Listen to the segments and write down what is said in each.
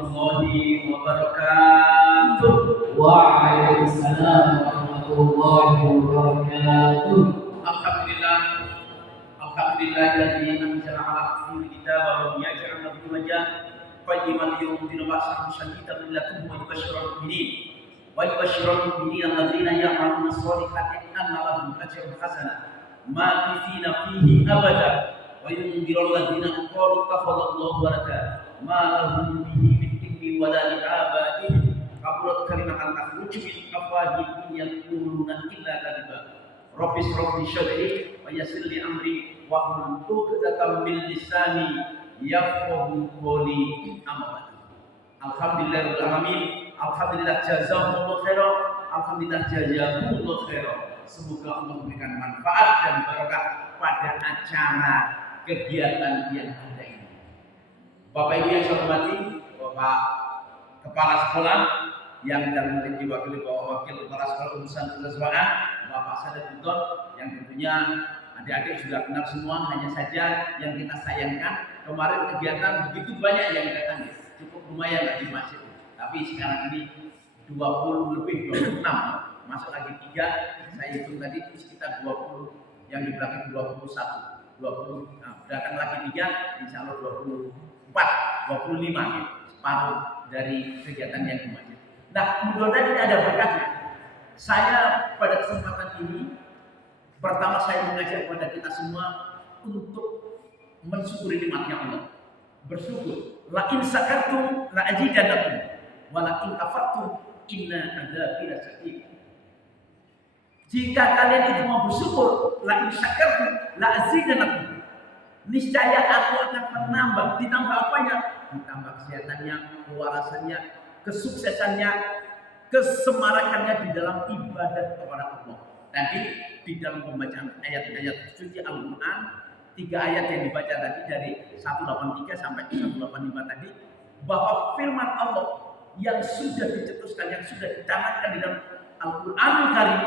warahmatullahi wabarakatuh. Waalaikumsalam warahmatullahi wabarakatuh. Alhamdulillah, alhamdulillahilladzi anzala ala abdihi al-kitaba wa lam yaj'al lahu iwaja qayyiman liyunzira ba'san shadidan min ladunhu wa yubashshirul mu'minina alladzina ya'maluna as-solihati anna lahum ajran hasanah makithina fihi abada wa yunzirul ladzina qalu ittakhadallahu walada ma lahum bihi min ilmin wa la li abaihim kaburat kalimatan takhruju min afwahihim in yaquluna illa kadhiba. Rabbis rabbi syadri wa yassir li amri wa hlul 'uqdatam min lisani yafqahu qawli. Amma ba'du. Alhamdulillahirabbil alamin. Alhamdulillah jazakumullah khairan. Alhamdulillah jazakumullah khairan. Semoga Allah memberikan manfaat dan barokah pada acara kegiatan yang ada ini. Bapak Ibu yang saya hormati, Bapak Kepala Sekolah yang dan diwakili Bapak Wakil Kepala Sekolah Urusan Keseluruhan, Bapak Sadakuddin, yang tentunya adik-adik sudah kenal semua. Hanya saja yang kita sayangkan kemarin kegiatan begitu banyak yang datang, cukup lumayan lah di masjid. Tapi sekarang ini 20 lebih 26, masuk lagi 3, saya hitung tadi sekitar 20, yang di belakang 21, 20, datang lagi 3, insya Allah 24, 25 ya, separuh dari kegiatan yang di masjid. Nah, mudah-mudahan ini ada berkahnya. Saya pada kesempatan ini, pertama saya mengajak kepada kita semua untuk mensyukuri nikmatnya Allah. Bersyukur. La in sakartum la azidannakum wa la in kafartum inna adzabi lasyadid. Jika kalian itu mau bersyukur, la in sakartum la azidannakum. Niscaya aku akan menambah. Ditambah apanya? Ditambah kesehatannya, kewarasannya, kesuksesannya, kesemarakannya di dalam ibadah kepada Allah. Tadi di dalam pembacaan ayat-ayat suci Al-Quran, 3 ayat yang dibaca tadi dari 183 sampai 185 tadi, bahwa firman Allah yang sudah dicetuskan, yang sudah dicanangkan di dalam Al-Quranul Karim,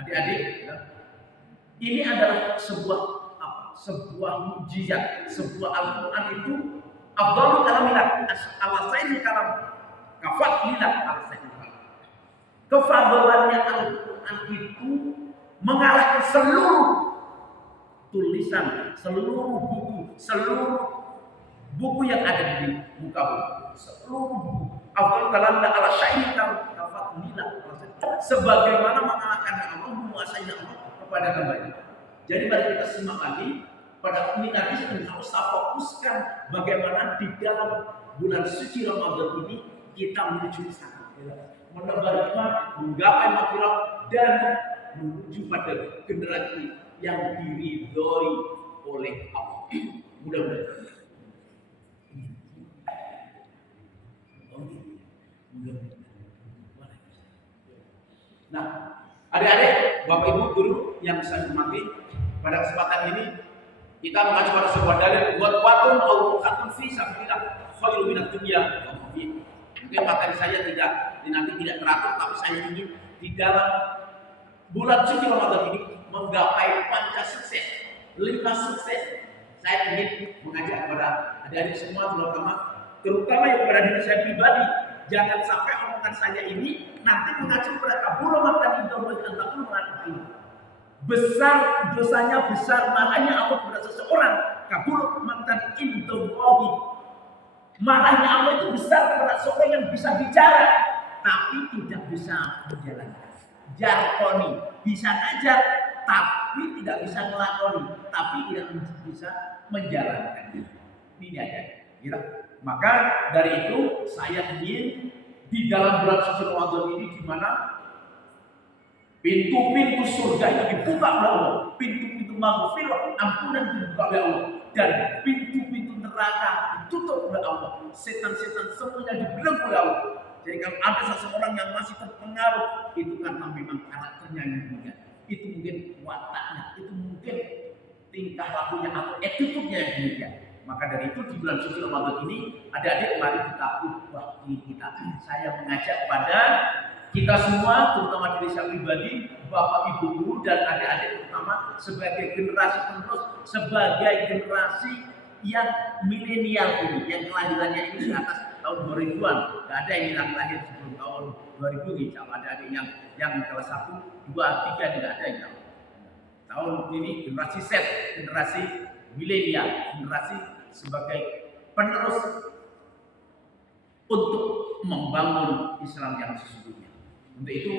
adik-adik, ya, ini adalah sebuah mukjizat. Sebuah Al-Quran itu afdhalul kalamilah al-sayyidil kalam kafadlilah al-sayyidil kalam. Kefadlannya Al-Quran itu mengalahkan seluruh tulisan, seluruh buku yang ada di muka bumi. Seluruh buku. Afdhalul kalamilah al-sayyidil kalam kafadlilah. Sebagaimana mengalahkan Allah, menguasainya Allah kepada hambanya. Jadi mari kita simak lagi pada ini nanti harus fokuskan bagaimana di dalam bulan suci Ramadan ini kita menuju ke sana, menebar hikmah, menggapai maghfirah dan menuju pada generasi yang diridhoi oleh Allah. Mudah-mudahan. Nah, adik-adik, Bapak Ibu guru yang saya hormati, pada kesempatan ini kita mengacu pada sebuah dalil buat watun au fi sabilillah khairun minad dunya wa ma fiha. Mungkin materi saya nanti tidak teratur, tapi saya ingin di dalam bulan suci Ramadan ini menggapai 5 sukses. Saya ingin mengajak kepada adik-adik semua, terutama yang kepada diri saya pribadi, jangan sampai omongan saya ini nanti mengacu kepada kabur Ramadan itu mengacu besar dosanya, besar marahnya Allah kepada seseorang. Kabur mantan indallahi. Marahnya Allah itu besar kepada seorang yang bisa bicara tapi tidak bisa menjalankan. Jarkoni, bisa ngajar tapi tidak bisa melakoni, tapi tidak bisa menjalankan. Ini aja. Ya. Maka dari itu saya ingin di dalam bulan suci Ramadan ini di mana pintu-pintu surga itu dibuka oleh Allah, pintu-pintu maghfirah, ampunan dibuka oleh Allah, dan pintu-pintu neraka ditutup oleh Allah. Setan-setan semuanya dibelenggu oleh Allah. Jadi kalau ada seseorang yang masih terpengaruh, itu karena memang karakternya yang demikian. Itu mungkin wataknya, itu mungkin tingkah lakunya atau attitude-nya yang demikian. Maka dari itu di bulan suci Ramadan ini, adik-adik mari kita ubah diri kita. Saya mengajak pada kita semua, terutama diri saya pribadi, bapak ibu guru dan adik-adik terutama sebagai generasi penerus, sebagai generasi yang milenial ini, yang kelahirannya ini di atas tahun 2000-an, nggak ada yang lahir sebelum tahun 2000 gitu. Ada yang kelas 1, 2, 3 nggak ada yang tahu. Tahun ini generasi Z, generasi milenial, generasi sebagai penerus untuk membangun Islam yang sesungguhnya. Untuk itu,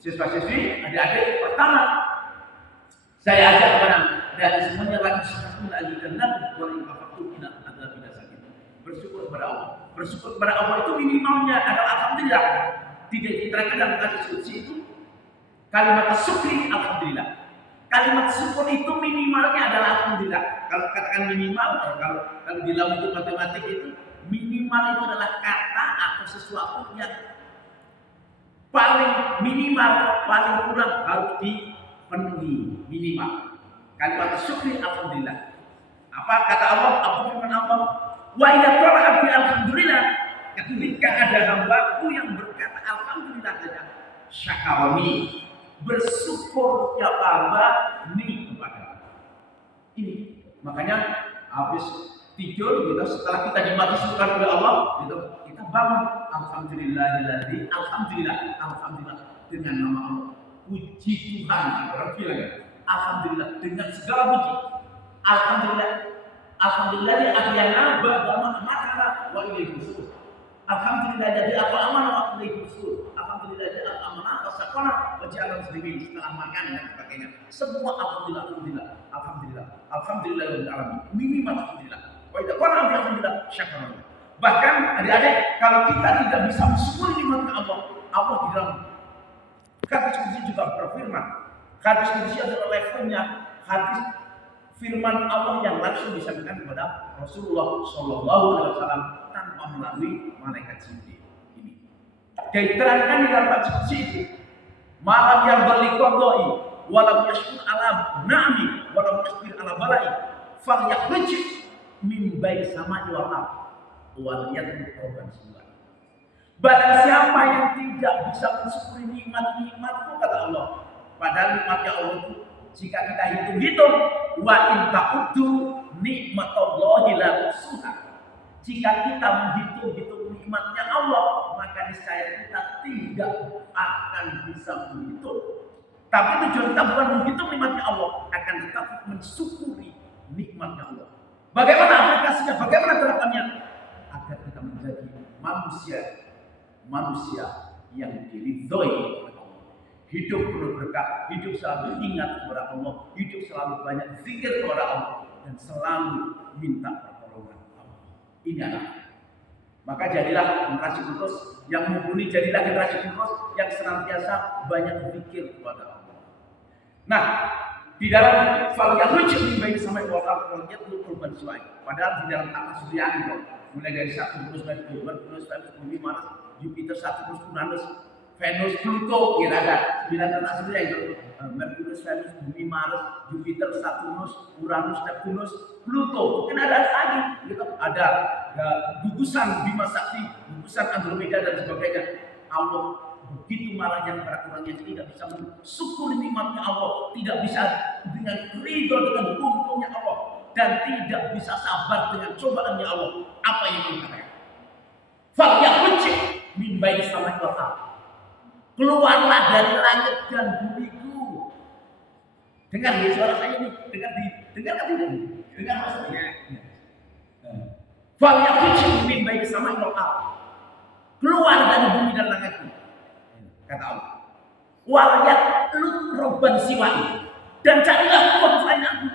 siswa-siswi, adik-adik, pertama saya ajak kepada dari semuanya lagi syukur lagi karena boleh faktor kita adalah tidak sakit. Bersyukur kepada Allah. Bersyukur kepada Allah itu minimalnya adalah alhamdulillah. Tidak diterangkan dalam hadis qudsi itu kalimat syukri alhamdulillah. Kalimat syukur itu minimalnya adalah alhamdulillah. Kalau katakan minimal, kalau di dalam itu matematik itu minimal itu adalah kata atau sesuatu yang paling minimal, paling kurang harus dipenuhi minimal. Kalimat syukri alhamdulillah. Apa kata Allah? Apa firman Allah? Wa idza qala abdi alhamdulillah. Ketika ada hambaku yang berkata alhamdulillah saja, syakaroni, bersyukur ya hamba ni kepada ini. Makanya habis tidur gitu, setelah kita dimaksudkan oleh Allah gitu, kita bangun alhamdulillahilladzi alhamdulillah dengan nama Allah. Puji Tuhan, orang bilang ya. Alhamdulillah dengan segala puji. Alhamdulillah di akhirnya bagaimana makna wa ilaihi nusyur. Alhamdulillah jadi apa amanah wa ilaihi nusyur. Alhamdulillah jadi apa amanah wa sakana wa ja'alna muslimin setelah makan dan sebagainya. Semua alhamdulillah rabbil alamin. Minimal alhamdulillah. Wa idza qala alhamdulillah syakara. Bahkan adik-adik kalau kita tidak bisa mensyukuri nikmat Allah, Allah di dalam hadis qudsi juga berfirman. Hadis qudsi adalah levelnya hadis firman Allah yang langsung disampaikan kepada Rasulullah Shallallahu Alaihi Wasallam tanpa melalui malaikat Jibril. Ini diterangkan di dalam hadis qudsi itu, malam yang berlikodoi, walau yashkur ala na'mi, walau yashkur ala balai, fal yakhruj min bain sama'i wal ardh, wal yadrib qawban suwa. Barang siapa yang tidak bisa mensyukuri nikmat-nikmatku kata Allah, padahal nikmatnya Allah itu jika kita hitung-hitung, wa in ta'uddu nikmatallahi la tuhsuha. Jika kita menghitung-hitung nikmatnya Allah, maka niscaya kita tidak akan bisa menghitung. Tapi tujuan kita bukan menghitung nikmatnya Allah, akan tetapi mensyukuri nikmatnya Allah. Bagaimana aplikasinya? Bagaimana terapannya? Agar kita menjadi manusia yang diridhoi oleh Allah. Hidup penuh berkah, hidup selalu ingat kepada Allah, hidup selalu banyak zikir kepada Allah, dan selalu minta pertolongan Allah. Ini adalah. Maka jadilah generasi penerus yang mumpuni, jadilah generasi penerus yang senantiasa banyak zikir kepada Allah. Nah, di dalam fal yakhruj min baini samai wal ardh wal yatlu qurban suai. Padahal di dalam tata surya mulai dari Saturnus, Merkurius, Venus, Bumi, Mars, Jupiter, Saturnus, Uranus, Venus, Pluto, kira ada 9 tata surya itu. Merkurius, Venus, Bumi, Mars, Jupiter, Saturnus, Uranus, Neptunus, Pluto. Mungkin ada lagi, gitu. Ada gugusan Bima Sakti, gugusan Andromeda dan sebagainya. Allah begitu marahnya kepada orang yang tidak bisa mensyukuri nikmatnya Allah, tidak bisa dengan ridho dengan hukumnya Allah, dan tidak bisa sabar dengan cobaannya Allah. Apa yang dikatakan? Fal yakhruj min baini samai wal ardh. Keluarlah dari langit dan bumiku. Dengar ya suara saya ini, dengar kan tidak? Dengar maksudnya. Fal yakhruj min baini samai wal ardh. Keluar dari bumi dan langitku. Kata Allah. Wal yatlu robban siwai. Dan carilah Tuhan selain aku.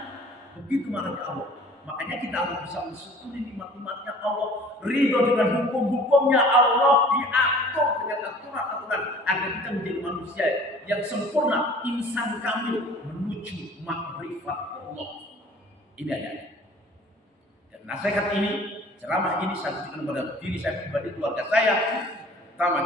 Begitu marahnya Allah. Makanya kita harus bisa mensyukuri nikmat-nikmatnya Allah, ridho dengan hukum-hukumnya Allah, diatur dengan aturan-aturan agar kita menjadi manusia yang sempurna, insan kamil menuju makrifat Allah. Ini ada. Dan nasihat ini, ceramah ini saya tujukan kepada diri saya pribadi, keluarga saya, pertama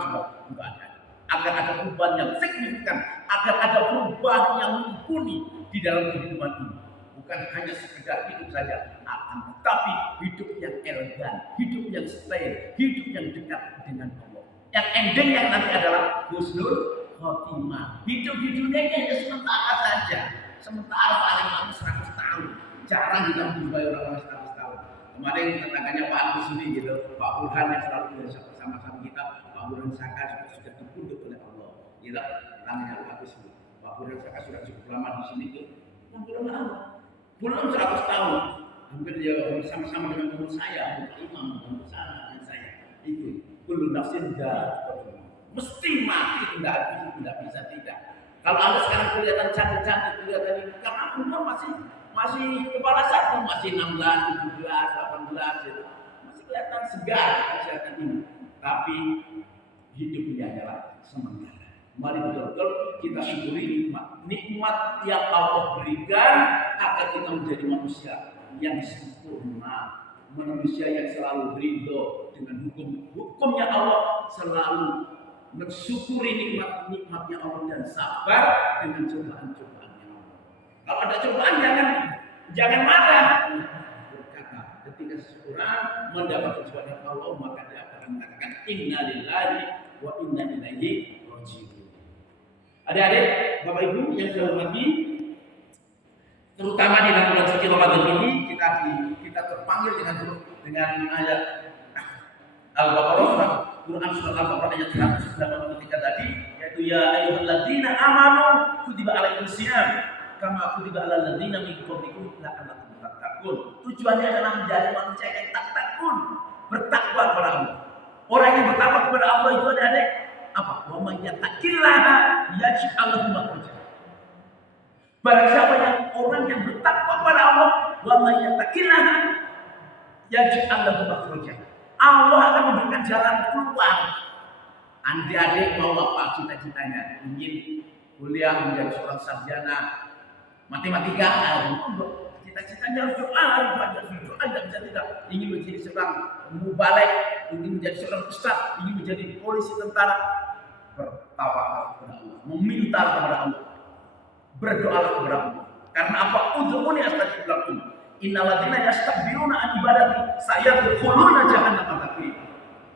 juga ada. Agar ada perubahan yang signifikan, agar ada perubahan yang mumpuni di dalam kehidupan ini. Bukan hanya sekedar hidup saja, akan tetapi hidup yang elegan, hidup yang stay, hidup yang dekat dengan Allah. Yang endingnya nanti adalah husnul khotimah. Hidup di dunia ini hanya sementara saja, sementara paling lama 100 tahun. Jarang kita menjumpai orang-orang 100 tahun. Kemarin tetangganya Pak Agus ini gitu, Pak Burhan yang selalu ya sama-sama kita Pak Burhan Saka juga sudah dipundut oleh Allah. Gila, namanya habis itu. Pak Burhan Saka sudah cukup lama di sini tuh. Belum lama. Belum 100 tahun. Hampir dia sama-sama dengan guru saya, imam guru sana dan saya. Itu kullu nafsin mesti mati, tidak bisa tidak. Kalau Anda sekarang kelihatan cantik-cantik, kelihatan ini, karena umur masih kepala satu, masih 16, 17, 18 gitu. Masih kelihatan segar kesehatan ini. Tapi hidupnya adalah sementara. Mari betul-betul kita syukuri nikmat yang Allah berikan agar kita menjadi manusia yang sempurna, manusia yang selalu ridho dengan hukumnya Allah, selalu mensyukuri nikmatnya Allah dan sabar dengan cobaan-cobaannya Allah. Kalau ada cobaan jangan marah. Berkata ketika seseorang mendapat cobaan Allah, maka dia akan mengatakan inna lillahi wa inna ilaihi raji'un. Adik-adik, Bapak Ibu yang saya hormati, terutama di dalam bulan suci Ramadan ini kita terpanggil dengan ayat Al-Baqarah, Quran surat Al-Baqarah ayat 193 tadi, yaitu ya ayyuhalladzina amanu kutiba alaikumusiyam kama kutiba alal ladzina min qablikum la'allakum tattaqun. Tujuannya adalah menjadi manusia yang takun, bertakwa kepada Allah. Orang yang bertakwa kepada Allah itu adik-adik apa? Wa may yattaqillaha yaj'al lahu makhraja. Barang siapa yang orang yang bertakwa kepada Allah, wa may yattaqillaha yaj'al lahu makhraja. Allah akan memberikan jalan keluar. Adik-adik mau apa cita-citanya? Ingin kuliah menjadi seorang sarjana matematika, cita-citanya harus doa, tidak bisa tidak. Ingin menjadi seorang mubalek, ingin menjadi seorang ustaz, ingin menjadi polisi, tentara, bertawakal kepada Allah, meminta kepada Allah, berdoa kepada Allah. Karena apa? Ud'uni astajib lakum. Innal ladzina yastakbiruna an ibadati sayadkhuluna jahannama dakhirin.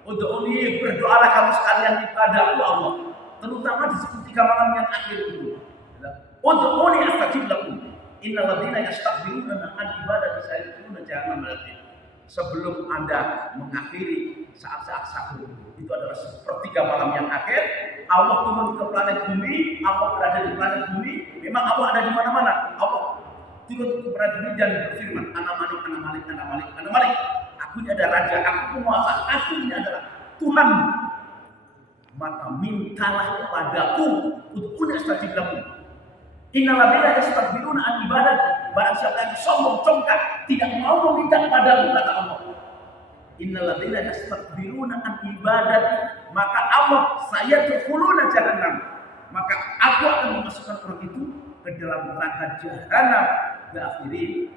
Ud'uni, berdoalah kamu sekalian kepadaku Allah, terutama di 3 malam yang akhir itu. Ud'uni astajib lakum. Innal ladzina yastakbiruna an ibadati sayadkhuluna jahannama dakhirin. Sebelum Anda mengakhiri saat-saat sahur, itu adalah sepertiga malam yang akhir. Allah turun ke planet bumi, Allah berada di planet bumi. Memang Allah ada di mana-mana. Allah turun ke planet bumi dan berfirman, Ana Malik. Aku ini ada raja, aku penguasa, aku ini adalah Tuhan. Maka mintalah kepadaku, ud'uni astajib lakum. Innal ladzina yastakbiruna an ibadati, barang siapa yang sombong congkak tidak mau meminta kepadamu, kata Allah. Innal ladzina yastakbiruna an ibadati, maka Allah sayadkhuluna jahannam, maka aku akan memasukkan orang itu ke dalam neraka jahanam dakhirin.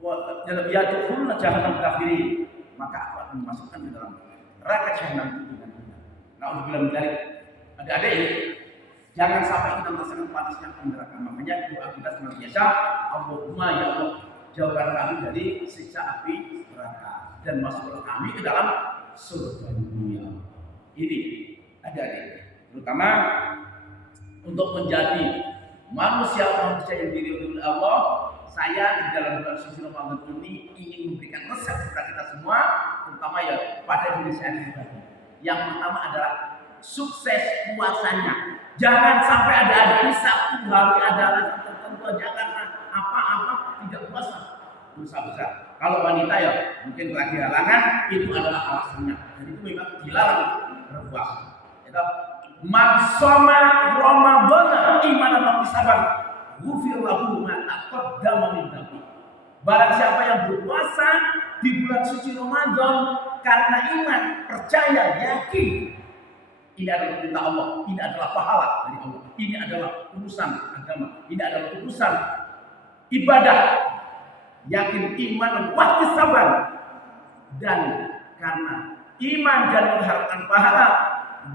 Wa dalam yadkhuluna jahannam dakhirin, maka aku akan memasukkan ke dalam neraka jahanam dengan benar. Nauzubillah min dzalik. Adik-adik, jangan sampai kita merasakan panasnya neraka. Makanya doa kita senantiasa, Allahumma ya Allah, jauhkan kami dari siksa api neraka dan masukkan kami ke dalam surga dunia. Ini adik-adik, terutama untuk menjadi manusia yang diridhoi Allah. Saya di dalam bulan suci Ramadan ini ingin memberikan resep kepada kita semua, terutama ya pada diri saya pribadi. Yang pertama adalah sukses puasanya. Jangan sampai ada ini satu hari adalah tertentu aja karena apa-apa tidak puasa, dosa besar. Kalau wanita ya mungkin lagi halangan, itu adalah alasannya. Dan itu memang dilarang berpuasa. Itu maksoma Ramadan imanan wa ihtisaban, ghufir lahu ma taqaddama min dhanbi. Barang siapa yang berpuasa di bulan suci Ramadan karena iman, percaya, yakin, ini adalah perintah Allah, ini adalah pahala dari Allah, ini adalah urusan agama, ini adalah urusan ibadah, yakin, iman, dan waktu sabar. Dan karena iman dan mengharapkan pahala,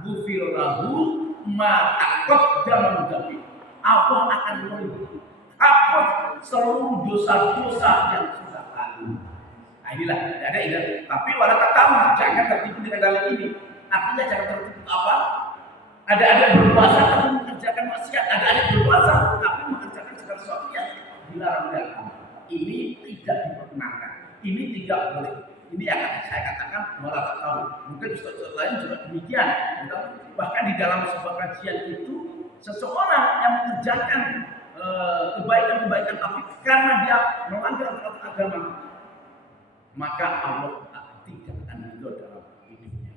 ghufir lahu ma taqaddama min dhanbi. Allah akan menghapus seluruh dosa-dosa yang sudah lalu. Nah inilah, ada ini. Tapi walau tak tahu, jangan tertipu dengan dalil ini. Artinya jangan tertipu apa? Ada berpuasa tapi mengerjakan maksiat, ada berpuasa tapi mengerjakan segala sesuatu yang dilarang dalam. Ini tidak diperkenankan. Ini tidak boleh. Ini yang saya katakan wala tak tahu. Mungkin ustaz lain juga demikian. Bahkan di dalam sebuah kajian itu seseorang yang mengerjakan kebaikan-kebaikan tapi karena dia melanggar aturan agama, maka Allah tidak akan ridho dalam hidupnya.